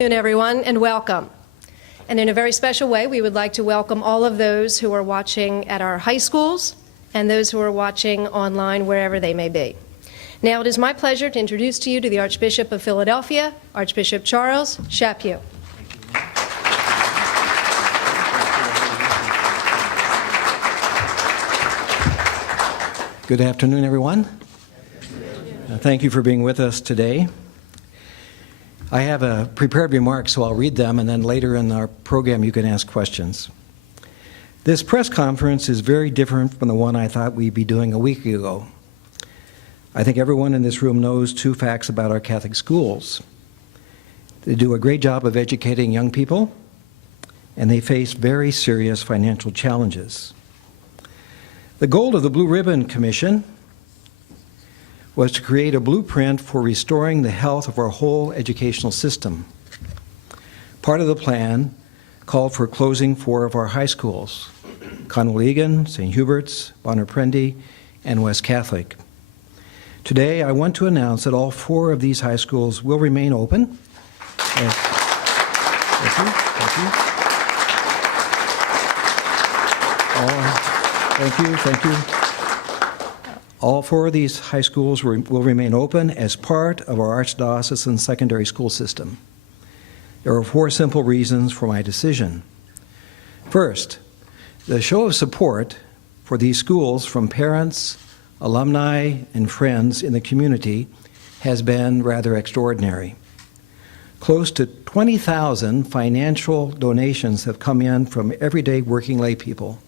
Good afternoon, everyone, and welcome. And in a very special way, we would like to welcome all of those who are watching at our high schools and those who are watching online wherever they may be. Now it is my pleasure to introduce to you the Archbishop of Philadelphia, Archbishop Charles Chaput. Good afternoon, everyone. Thank you for being with us today. I have prepared remarks, so I'll read them, and then later in our program you can ask questions. This press conference is very different from the one I thought we'd be doing a week ago. I think everyone in this room knows two facts about our Catholic schools. They do a great job of educating young people, and they face very serious financial challenges. The goal of the Blue Ribbon Commission was to create a blueprint for restoring the health of our whole educational system. Part of the plan called for closing 4 of our high schools: Conwell-Egan, St. Hubert's, Bonner Prendy, and West Catholic. Today, I want to announce that all 4 of these high schools will remain open. Thank you. All 4 of these high schools will remain open as part of our Archdiocesan secondary school system. There are 4 simple reasons for my decision. First, the show of support for these schools from parents, alumni, and friends in the community has been rather extraordinary. Close to 20,000 financial donations have come in from everyday working lay people.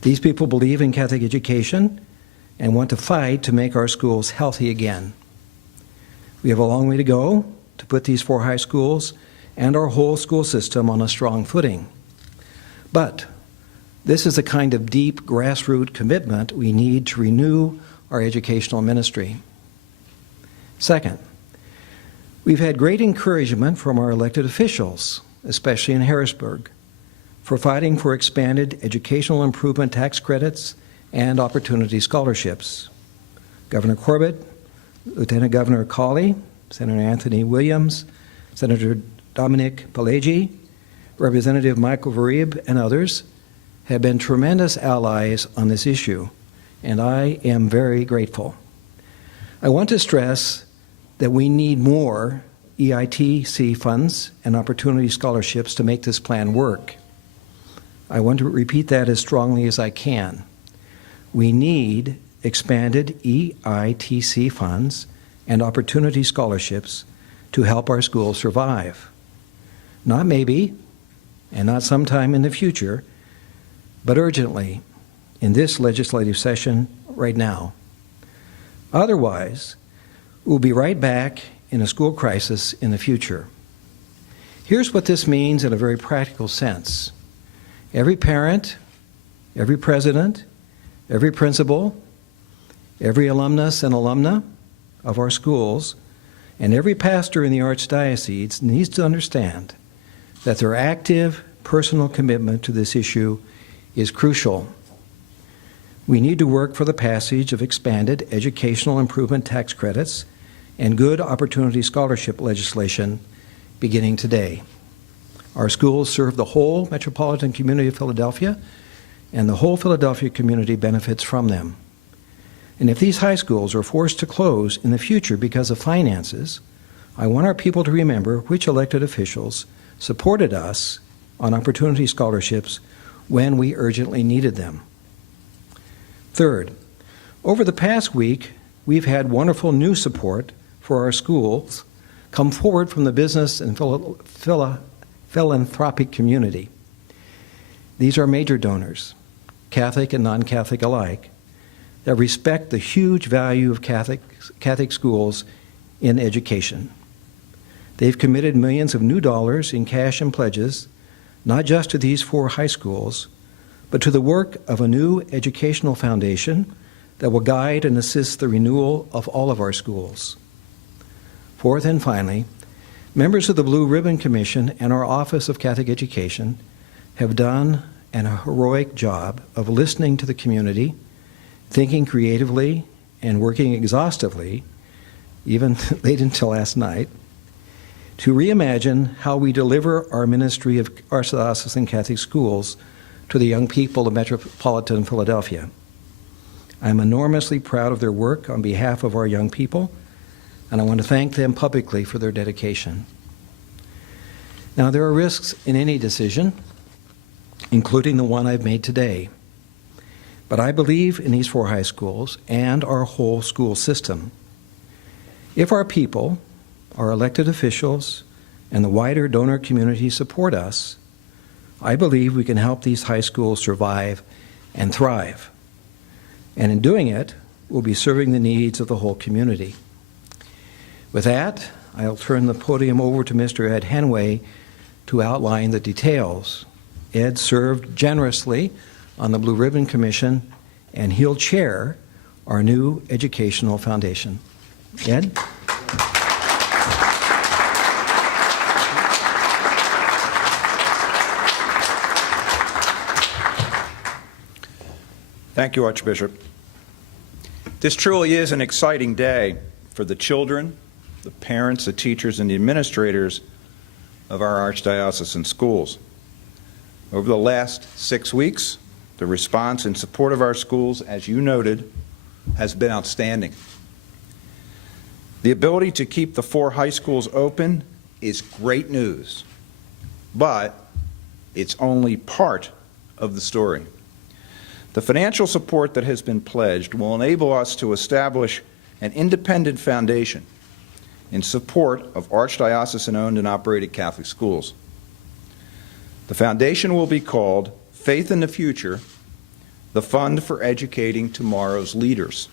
These people believe in Catholic education and want to fight to make our schools healthy again. We have a long way to go to put these 4 high schools and our whole school system on a strong footing. But this is the kind of deep grassroots commitment we need to renew our educational ministry. Second, we've had great encouragement from our elected officials, especially in Harrisburg, for fighting for expanded educational improvement tax credits and opportunity scholarships. Governor Corbett, Lieutenant Governor Cawley, Senator Anthony Williams, Senator Dominic Pileggi, Representative Michael Verrieb, and others have been tremendous allies on this issue, and I am very grateful. I want to stress that we need more EITC funds and opportunity scholarships to make this plan work. I want to repeat that as strongly as I can. We need expanded EITC funds and opportunity scholarships to help our schools survive. Not maybe, and not sometime in the future, but urgently in this legislative session right now. Otherwise, we'll be right back in a school crisis in the future. Here's what this means in a very practical sense. Every parent, every president, every principal, every alumnus and alumna of our schools, and every pastor in the Archdiocese needs to understand that their active personal commitment to this issue is crucial. We need to work for the passage of expanded educational improvement tax credits and good opportunity scholarship legislation beginning today. Our schools serve the whole metropolitan community of Philadelphia, and the whole Philadelphia community benefits from them. And if these high schools are forced to close in the future because of finances, I want our people to remember which elected officials supported us on opportunity scholarships when we urgently needed them. Third, over the past week, we've had wonderful new support for our schools come forward from the business and philanthropic community. These are major donors, Catholic and non-Catholic alike, that respect the huge value of Catholic schools in education. They've committed millions of new dollars in cash and pledges, not just to these 4 high schools, but to the work of a new educational foundation that will guide and assist the renewal of all of our schools. Fourth and finally, members of the Blue Ribbon Commission and our Office of Catholic Education have done an heroic job of listening to the community, thinking creatively, and working exhaustively, even late until last night, to reimagine how we deliver our ministry of Archdiocesan Catholic schools to the young people of metropolitan Philadelphia. I'm enormously proud of their work on behalf of our young people, and I want to thank them publicly for their dedication. Now, there are risks in any decision, including the one I've made today. But I believe in these 4 high schools and our whole school system. If our people, our elected officials, and the wider donor community support us, I believe we can help these high schools survive and thrive. And in doing it, we'll be serving the needs of the whole community. With that, I'll turn the podium over to Mr. Ed Henway to outline the details. Ed served generously on the Blue Ribbon Commission, and he'll chair our new educational foundation. Ed? Thank you, Archbishop. This truly is an exciting day for the children, the parents, the teachers, and the administrators of our Archdiocesan schools. Over the last 6 weeks, the response and support of our schools, as you noted, has been outstanding. The ability to keep the 4 high schools open is great news, but it's only part of the story. The financial support that has been pledged will enable us to establish an independent foundation in support of Archdiocesan-owned and operated Catholic schools. The foundation will be called Faith in the Future, the Fund for Educating Tomorrow's Leaders.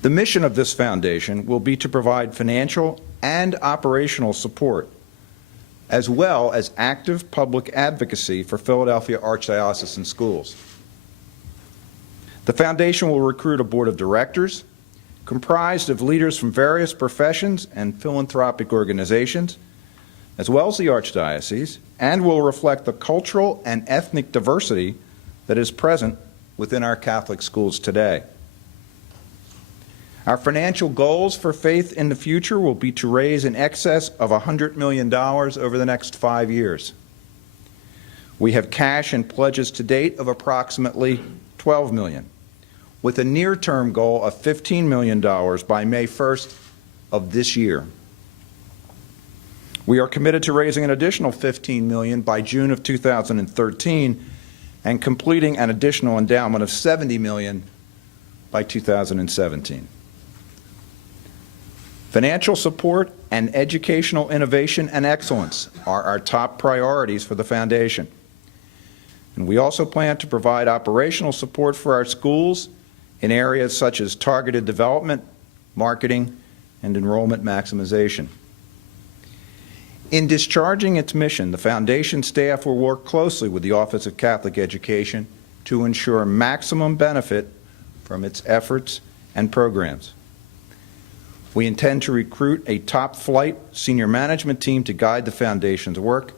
The mission of this foundation will be to provide financial and operational support, as well as active public advocacy for Philadelphia Archdiocesan schools. The foundation will recruit a board of directors comprised of leaders from various professions and philanthropic organizations, as well as the Archdiocese, and will reflect the cultural and ethnic diversity that is present within our Catholic schools today. Our financial goals for Faith in the Future will be to raise in excess of $100 million over the next 5 years. We have cash and pledges to date of approximately $12 million, with a near-term goal of $15 million by May 1st of this year. We are committed to raising an additional $15 million by June of 2013 and completing an additional endowment of $70 million by 2017. Financial support and educational innovation and excellence are our top priorities for the foundation. And we also plan to provide operational support for our schools in areas such as targeted development, marketing, and enrollment maximization. In discharging its mission, the foundation staff will work closely with the Office of Catholic Education to ensure maximum benefit from its efforts and programs. We intend to recruit a top-flight senior management team to guide the foundation's work,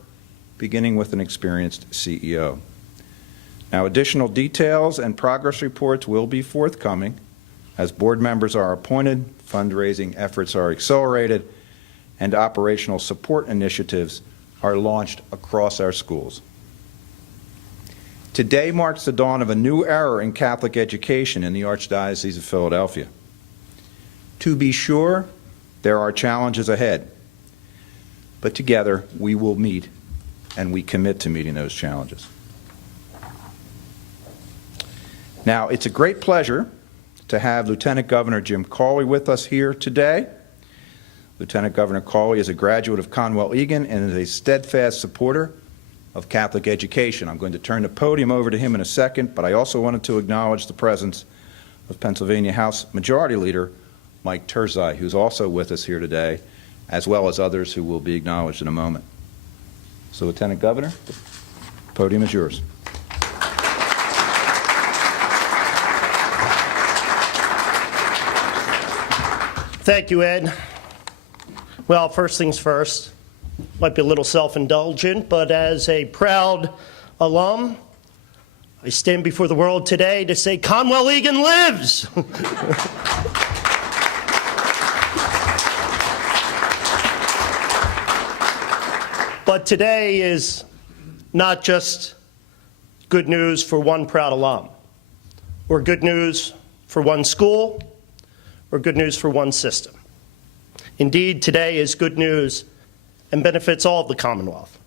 beginning with an experienced CEO. Now, additional details and progress reports will be forthcoming as board members are appointed, fundraising efforts are accelerated, and operational support initiatives are launched across our schools. Today marks the dawn of a new era in Catholic education in the Archdiocese of Philadelphia. To be sure, there are challenges ahead, but together we will meet, and we commit to meeting those challenges. Now, it's a great pleasure to have Lieutenant Governor Jim Cawley with us here today. Lieutenant Governor Cawley is a graduate of Conwell-Egan and is a steadfast supporter of Catholic education. I'm going to turn the podium over to him in a second, but I also wanted to acknowledge the presence of Pennsylvania House Majority Leader Mike Terzai, who's also with us here today, as well as others who will be acknowledged in a moment. So, Lieutenant Governor, the podium is yours. Thank you, Ed. Well, first things first, might be a little self-indulgent, but as a proud alum, I stand before the world today to say Conwell-Egan lives! But today is not just good news for one proud alum, or good news for one school, or good news for one system. Indeed, today is good news and benefits all of the Commonwealth.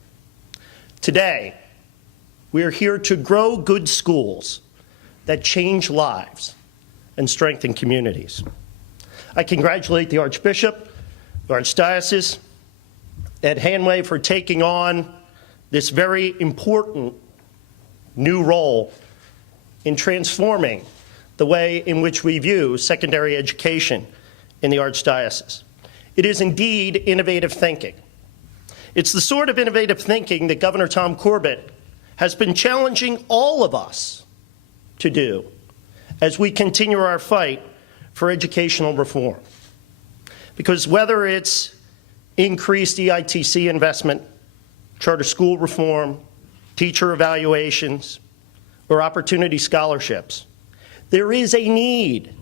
Today, we are here to grow good schools that change lives and strengthen communities. I congratulate the Archbishop, the Archdiocese, Ed Hanway for taking on this very important new role in transforming the way in which we view secondary education in the Archdiocese. It is indeed innovative thinking. It's the sort of innovative thinking that Governor Tom Corbett has been challenging all of us to do as we continue our fight for educational reform. Because whether it's increased EITC investment, charter school reform, teacher evaluations, or opportunity scholarships, there is a need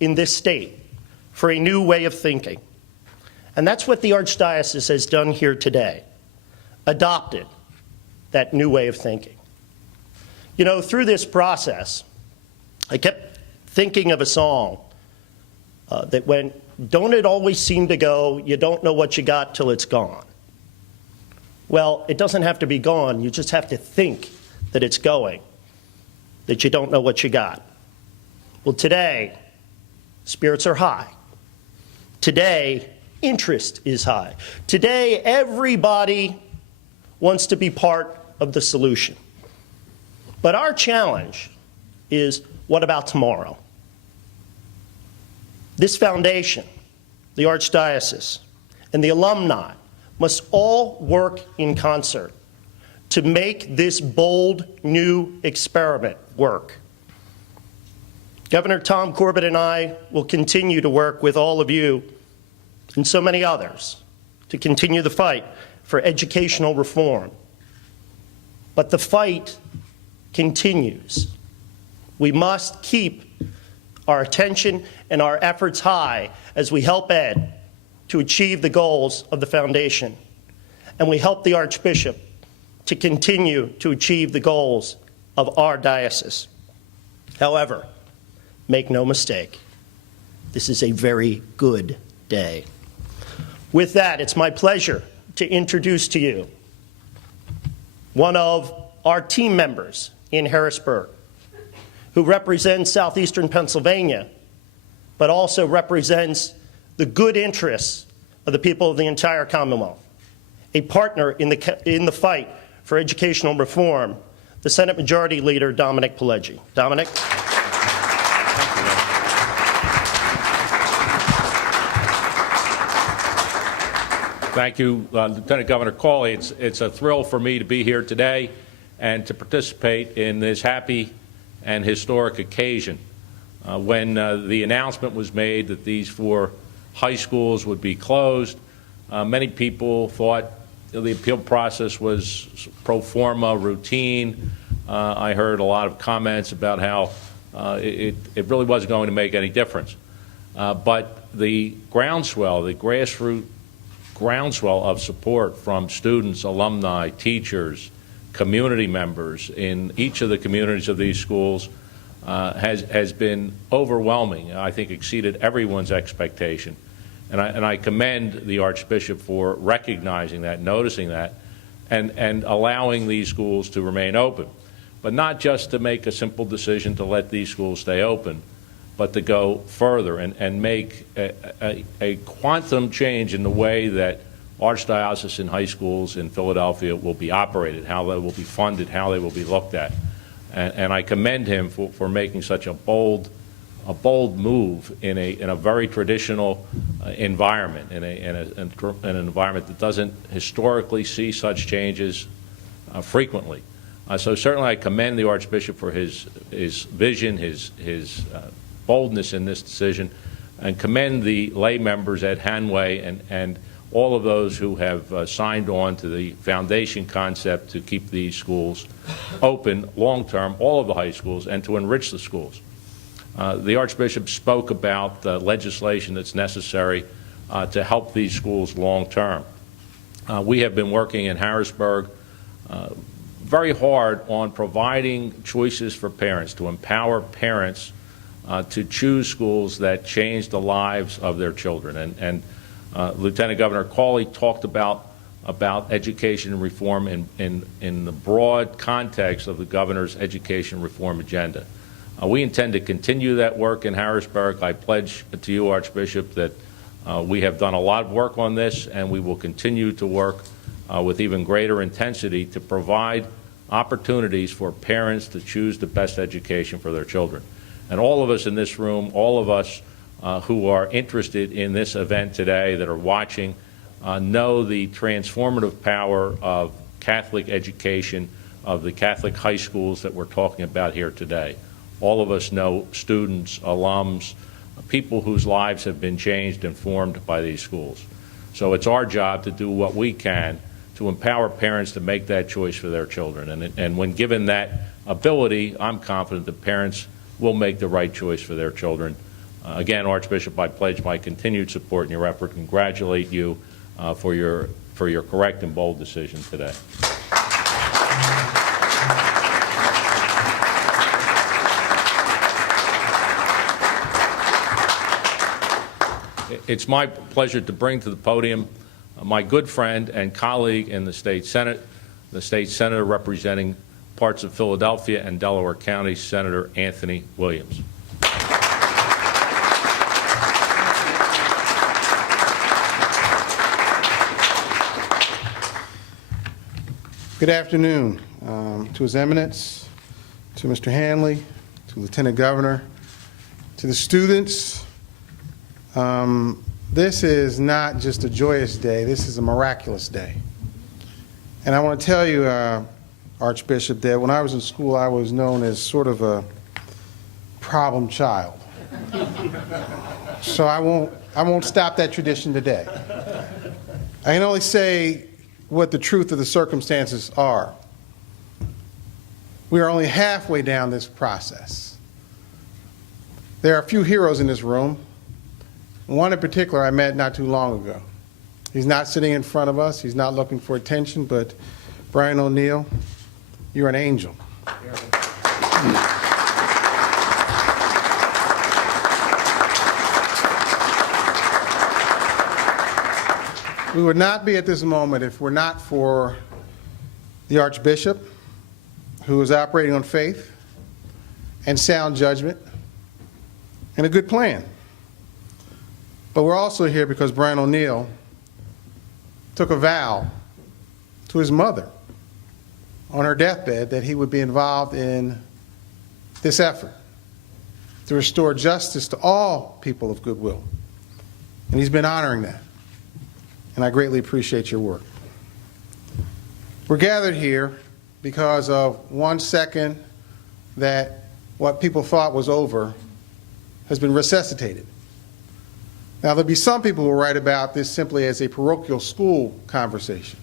in this state for a new way of thinking. And that's what the Archdiocese has done here today, adopted that new way of thinking. You know, through this process, I kept thinking of a song that went, "Don't it always seem to go, you don't know what you got till it's gone." Well, it doesn't have to be gone, you just have to think that it's going, that you don't know what you got. Well, today, spirits are high. Today, interest is high. Today, everybody wants to be part of the solution. But our challenge is, what about tomorrow? This foundation, the Archdiocese, and the alumni must all work in concert to make this bold new experiment work. Governor Tom Corbett and I will continue to work with all of you and so many others to continue the fight for educational reform. But the fight continues. We must keep our attention and our efforts high as we help Ed to achieve the goals of the foundation, and we help the Archbishop to continue to achieve the goals of our diocese. However, make no mistake, this is a very good day. With that, it's my pleasure to introduce to you one of our team members in Harrisburg, who represents southeastern Pennsylvania, but also represents the good interests of the people of the entire Commonwealth, a partner in the fight for educational reform, the Senate Majority Leader, Dominic Pileggi. Dominic. Thank you, Lieutenant Governor Cawley. It's a thrill for me to be here today and to participate in this happy and historic occasion. When the announcement was made that these 4 high schools would be closed, many people thought the appeal process was pro forma, routine. I heard a lot of comments about how it really wasn't going to make any difference. But the groundswell, the grassroots groundswell of support from students, alumni, teachers, community members in each of the communities of these schools has been overwhelming. I think exceeded everyone's expectation. And I commend the Archbishop for recognizing that, noticing that, and allowing these schools to remain open. But not just to make a simple decision to let these schools stay open, but to go further and make a quantum change in the way that Archdiocesan high schools in Philadelphia will be operated, how they will be funded, how they will be looked at. And I commend him for making such a bold move in a very traditional environment, in an environment that doesn't historically see such changes frequently. So certainly I commend the Archbishop for his vision, his boldness in this decision, and commend the lay members at Hanway and all of those who have signed on to the foundation concept to keep these schools open long-term, all of the high schools, and to enrich the schools. The Archbishop spoke about the legislation that's necessary to help these schools long-term. we have been working in Harrisburg very hard on providing choices for parents, to empower parents to choose schools that change the lives of their children. And Lieutenant Governor Cawley talked about education reform in the broad context of the governor's education reform agenda. We intend to continue that work in Harrisburg. I pledge to you, Archbishop, that we have done a lot of work on this, and we will continue to work with even greater intensity to provide opportunities for parents to choose the best education for their children. And all of us in this room, all of us who are interested in this event today that are watching, know the transformative power of Catholic education, of the Catholic high schools that we're talking about here today. All of us know students, alums, people whose lives have been changed and formed by these schools. So it's our job to do what we can to empower parents to make that choice for their children. And when given that ability, I'm confident that parents will make the right choice for their children. Again, Archbishop, I pledge my continued support in your effort. Congratulate you for your correct and bold decision today. It's my pleasure to bring to the podium my good friend and colleague in the state Senate, the state senator representing parts of Philadelphia and Delaware County, Senator Anthony Williams. Good afternoon to His Eminence, to Mr. Hanley, to Lieutenant Governor, to the students. This is not just a joyous day, this is a miraculous day. And I want to tell you, Archbishop, that when I was in school, I was known as sort of a problem child. So I won't stop that tradition today. I can only say what the truth of the circumstances are. We are only halfway down this process. There are a few heroes in this room. One in particular I met not too long ago. He's not sitting in front of us. He's not looking for attention, but Brian O'Neill, you're an angel. We would not be at this moment if we're not for the Archbishop, who is operating on faith and sound judgment and a good plan. But we're also here because Brian O'Neill took a vow to his mother on her deathbed that he would be involved in this effort to restore justice to all people of goodwill. And he's been honoring that. And I greatly appreciate your work. We're gathered here because of 1 second that what people thought was over has been resuscitated. Now, there'll be some people who will write about this simply as a parochial school conversation.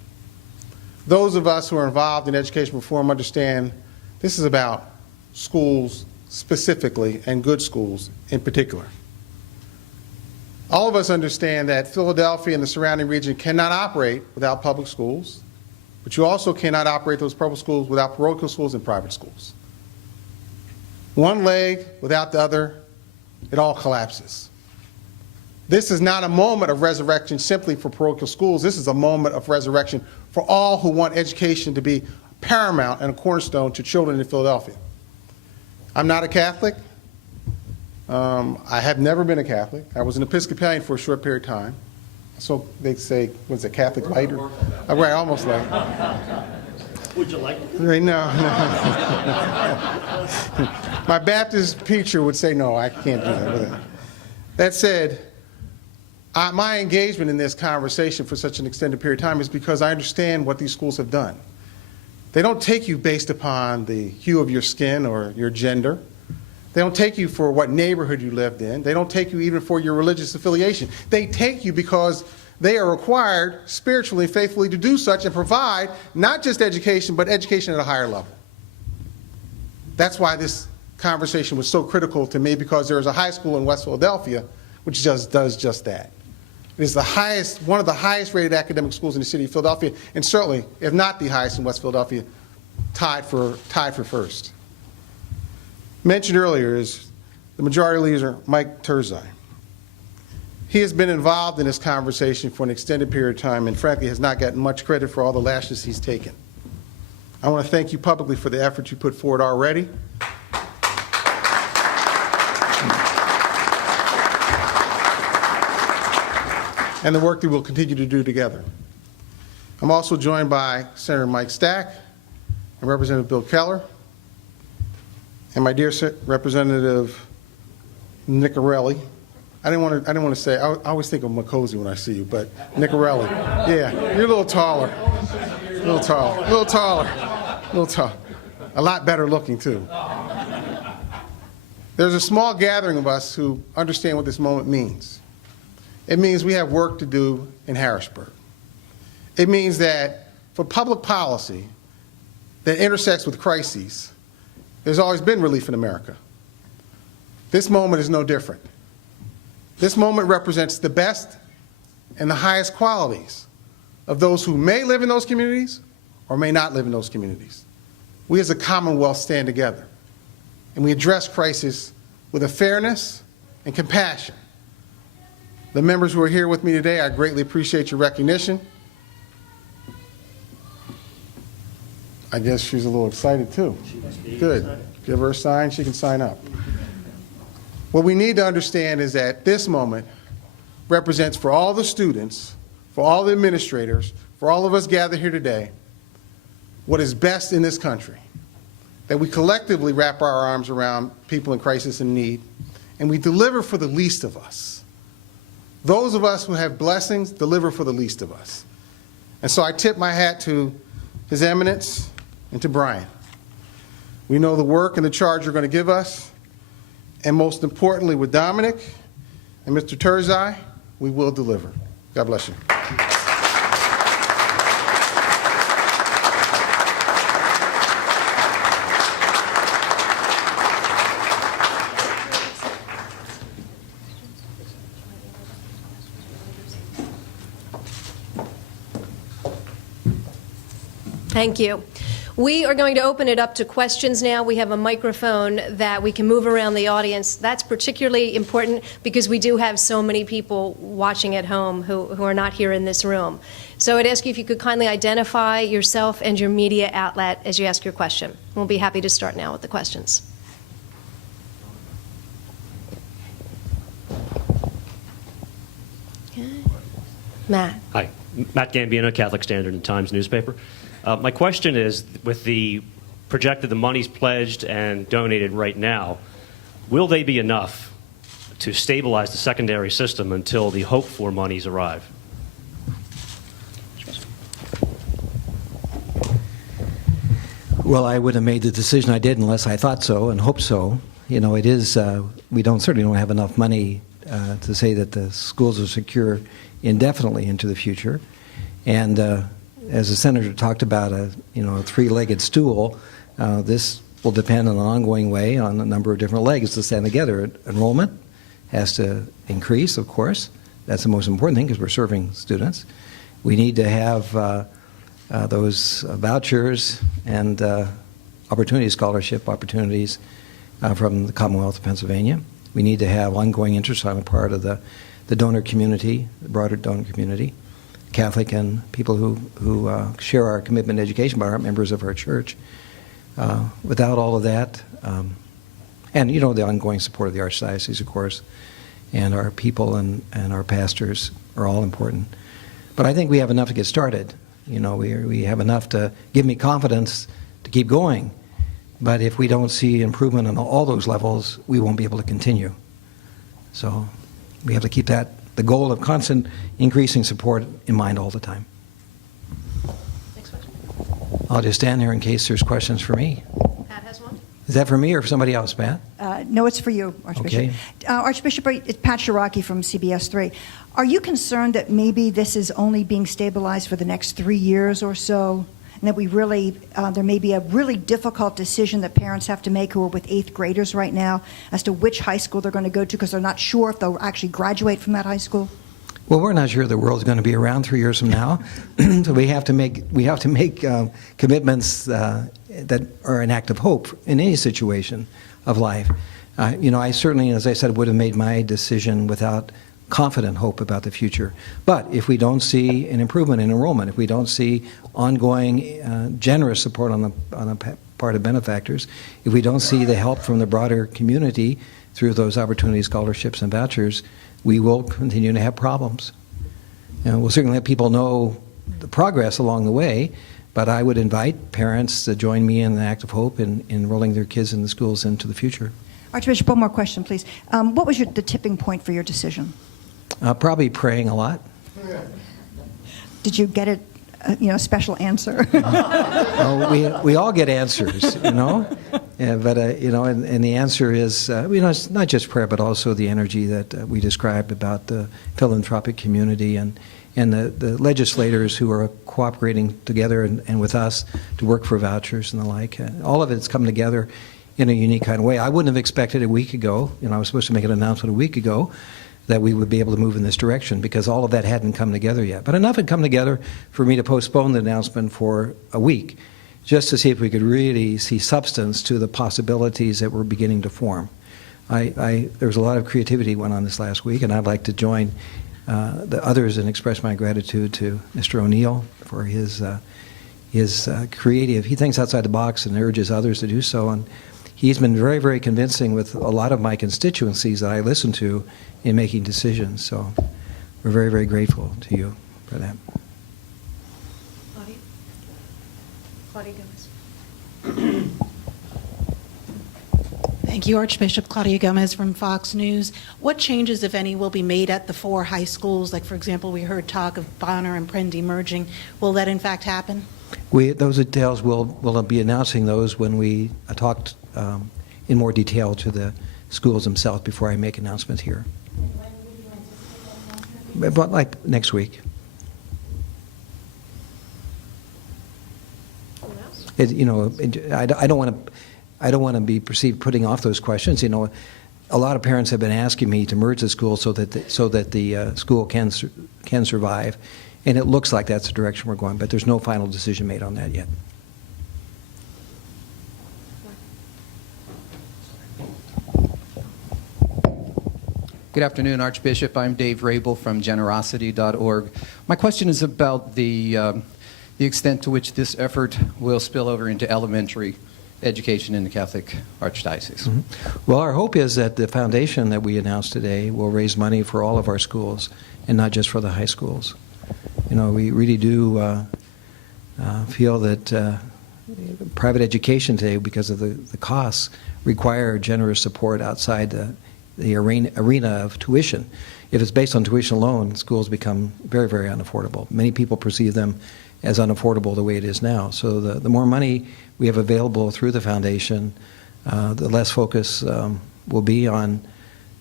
Those of us who are involved in education reform understand this is about schools specifically and good schools in particular. All of us understand that Philadelphia and the surrounding region cannot operate without public schools, but you also cannot operate those public schools without parochial schools and private schools. One leg without the other, it all collapses. This is not a moment of resurrection simply for parochial schools. This is a moment of resurrection for all who want education to be paramount and a cornerstone to children in Philadelphia. I'm not a Catholic. I have never been a Catholic. I was an Episcopalian for a short period of time. So they say, what's it, Catholic light? Right, almost like. Would you like it? No. My Baptist preacher would say, no, I can't do that. That said, my engagement in this conversation for such an extended period of time is because I understand what these schools have done. They don't take you based upon the hue of your skin or your gender. They don't take you for what neighborhood you lived in. They don't take you even for your religious affiliation. They take you because they are required spiritually and faithfully to do such and provide not just education, but education at a higher level. That's why this conversation was so critical to me, because there is a high school in West Philadelphia which does just that. It is one of the highest rated academic schools in the city of Philadelphia, and certainly, if not the highest in West Philadelphia, tied for first. Mentioned earlier is the majority leader, Mike Terzai. He has been involved in this conversation for an extended period of time and frankly has not gotten much credit for all the lashes he's taken. I want to thank you publicly for the effort you put forward already. And the work that we'll continue to do together. I'm also joined by Senator Mike Stack and Representative Bill Keller and my dear Representative Nicorelli. I didn't want to say, I always think of Macozy when I see you, but Nicorelli. Yeah, you're a little taller. A little taller. A lot better looking, too. There's a small gathering of us who understand what this moment means. It means we have work to do in Harrisburg. It means that for public policy that intersects with crises, there's always been relief in America. This moment is no different. This moment represents the best and the highest qualities of those who may live in those communities or may not live in those communities. We as a Commonwealth stand together, and we address crisis with a fairness and compassion. The members who are here with me today, I greatly appreciate your recognition. I guess she's a little excited too. Good. Give her a sign, she can sign up. What we need to understand is that this moment represents for all the students, for all the administrators, for all of us gathered here today, what is best in this country. That we collectively wrap our arms around people in crisis and need, and we deliver for the least of us. Those of us who have blessings deliver for the least of us. And so I tip my hat to His Eminence and to Brian. We know the work and the charge you're going to give us, and most importantly with Dominic and Mr. Terzai, we will deliver. God bless you. Thank you. We are going to open it up to questions now. We have a microphone that we can move around the audience. That's particularly important because we do have so many people watching at home who are not here in this room. So I'd ask you if you could kindly identify yourself and your media outlet as you ask your question. We'll be happy to start now with the questions. Okay. Matt. Hi. Matt Gambino, Catholic Standard and Times newspaper. My question is, with the monies pledged and donated right now, will they be enough to stabilize the secondary system until the hoped-for monies arrive? Well, I would have made the decision I did unless I thought so and hoped so. You know, it is, we certainly don't have enough money to say that the schools are secure indefinitely into the future. And as the senator talked about a three-legged stool, this will depend in an ongoing way on a number of different legs to stand together. Enrollment has to increase, of course. That's the most important thing because we're serving students. We need to have those vouchers and opportunity scholarship opportunities from the Commonwealth of Pennsylvania. We need to have ongoing interest on the part of the donor community, the broader donor community, Catholic and people who share our commitment to education but aren't members of our church. Without all of that, and the ongoing support of the Archdiocese, of course, and our people and our pastors are all important. But I think we have enough to get started. We have enough to give me confidence to keep going. But if we don't see improvement on all those levels, we won't be able to continue. So we have to keep the goal of constant increasing support in mind all the time. Next question. I'll just stand there in case there's questions for me. Pat has one. Is that for me or for somebody else, Pat? No, it's for you, Archbishop. Okay. Archbishop, it's Pat Shiraki from CBS 3. Are you concerned that maybe this is only being stabilized for the next 3 years or so, and that we really, there may be a really difficult decision that parents have to make who are with 8th graders right now as to which high school they're going to go to because they're not sure if they'll actually graduate from that high school? Well, we're not sure the world's going to be around 3 years from now, so we have to make commitments that are an act of hope in any situation of life. I certainly, as I said, would have made my decision without confident hope about the future. But if we don't see an improvement in enrollment, if we don't see ongoing generous support on the part of benefactors, if we don't see the help from the broader community through those opportunity scholarships and vouchers, we will continue to have problems. We'll certainly let people know the progress along the way, but I would invite parents to join me in the act of hope in enrolling their kids in the schools into the future. Archbishop, one more question, please. What was the tipping point for your decision? Probably praying a lot. Did you get a special answer? We all get answers, Yeah, but and the answer is, it's not just prayer, but also the energy that we described about the philanthropic community and the legislators who are cooperating together and with us to work for vouchers and the like. All of it's come together in a unique kind of way. I wouldn't have expected a week ago, I was supposed to make an announcement a week ago, that we would be able to move in this direction because all of that hadn't come together yet. But enough had come together for me to postpone the announcement for a week, just to see if we could really see substance to the possibilities that were beginning to form. There was a lot of creativity went on this last week, and I'd like to join the others and express my gratitude to Mr. O'Neill for his creative. He thinks outside the box and urges others to do so, and he's been very, very convincing with a lot of my constituencies that I listen to in making decisions. So we're very, very grateful to you for that. Claudia Gomez. Thank you, Archbishop. Claudia Gomez from Fox News. What changes, if any, will be made at the 4 high schools? Like, for example, we heard talk of Bonner and Prendy merging. Will that, in fact, happen? Those details, we'll be announcing those when we talked in more detail to the schools themselves before I make announcements here. When would you anticipate that? But like next week. I don't want to be perceived putting off those questions. A lot of parents have been asking me to merge the schools so that the school can survive, and it looks like that's the direction we're going. But there's no final decision made on that yet. Good afternoon, Archbishop. I'm Dave Rabel from generosity.org. My question is about the extent to which this effort will spill over into elementary education in the Catholic Archdiocese. Mm-hmm. Well, our hope is that the foundation that we announced today will raise money for all of our schools and not just for the high schools. We really do feel that private education today, because of the costs, require generous support outside the arena of tuition. If it's based on tuition alone, schools become very, very unaffordable. Many people perceive them as unaffordable the way it is now. So the more money we have available through the foundation, the less focus will be on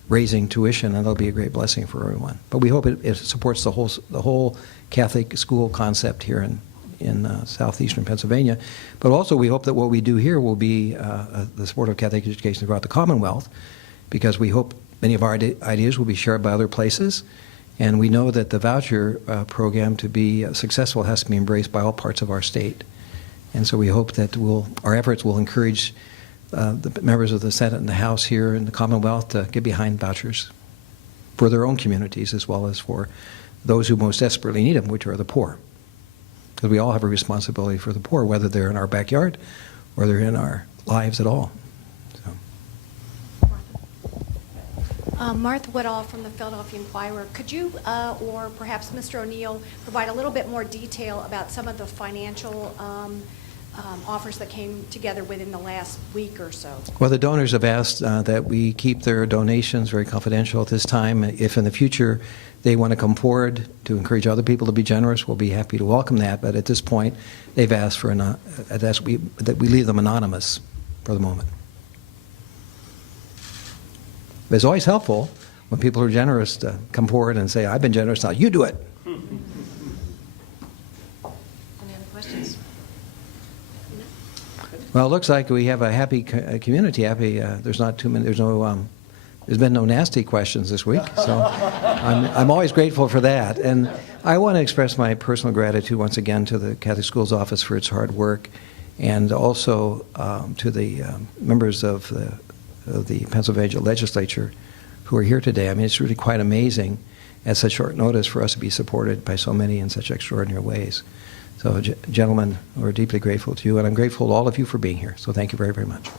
raising tuition, and it'll be a great blessing for everyone. But we hope it supports the whole Catholic school concept here in southeastern Pennsylvania. But also we hope that what we do here will be the support of Catholic education throughout the Commonwealth, because we hope many of our ideas will be shared by other places. And we know that the voucher program, to be successful, has to be embraced by all parts of our state. And so we hope that our efforts will encourage the members of the Senate and the House here in the Commonwealth to get behind vouchers for their own communities as well as for those who most desperately need them, which are the poor. Because we all have a responsibility for the poor, whether they're in our backyard or they're in our lives at all. Martha Woodall from the Philadelphia Inquirer. Could you, or perhaps Mr. O'Neill, provide a little bit more detail about some of the financial offers that came together within the last week or so? Well, the donors have asked that we keep their donations very confidential at this time. If in the future they want to come forward to encourage other people to be generous, we'll be happy to welcome that. But at this point, they've asked that we leave them anonymous for the moment. But it's always helpful when people are generous to come forward and say, I've been generous, now you do it. Any other questions? Well, it looks like we have a happy community. There's not too many. There's no There's been no nasty questions this week, so I'm always grateful for that. And I want to express my personal gratitude once again to the Catholic Schools Office for its hard work, and also to the members of the Pennsylvania legislature who are here today. I mean, it's really quite amazing at such short notice for us to be supported by so many in such extraordinary ways. So, gentlemen, we're deeply grateful to you, and I'm grateful to all of you for being here. So thank you very, very much.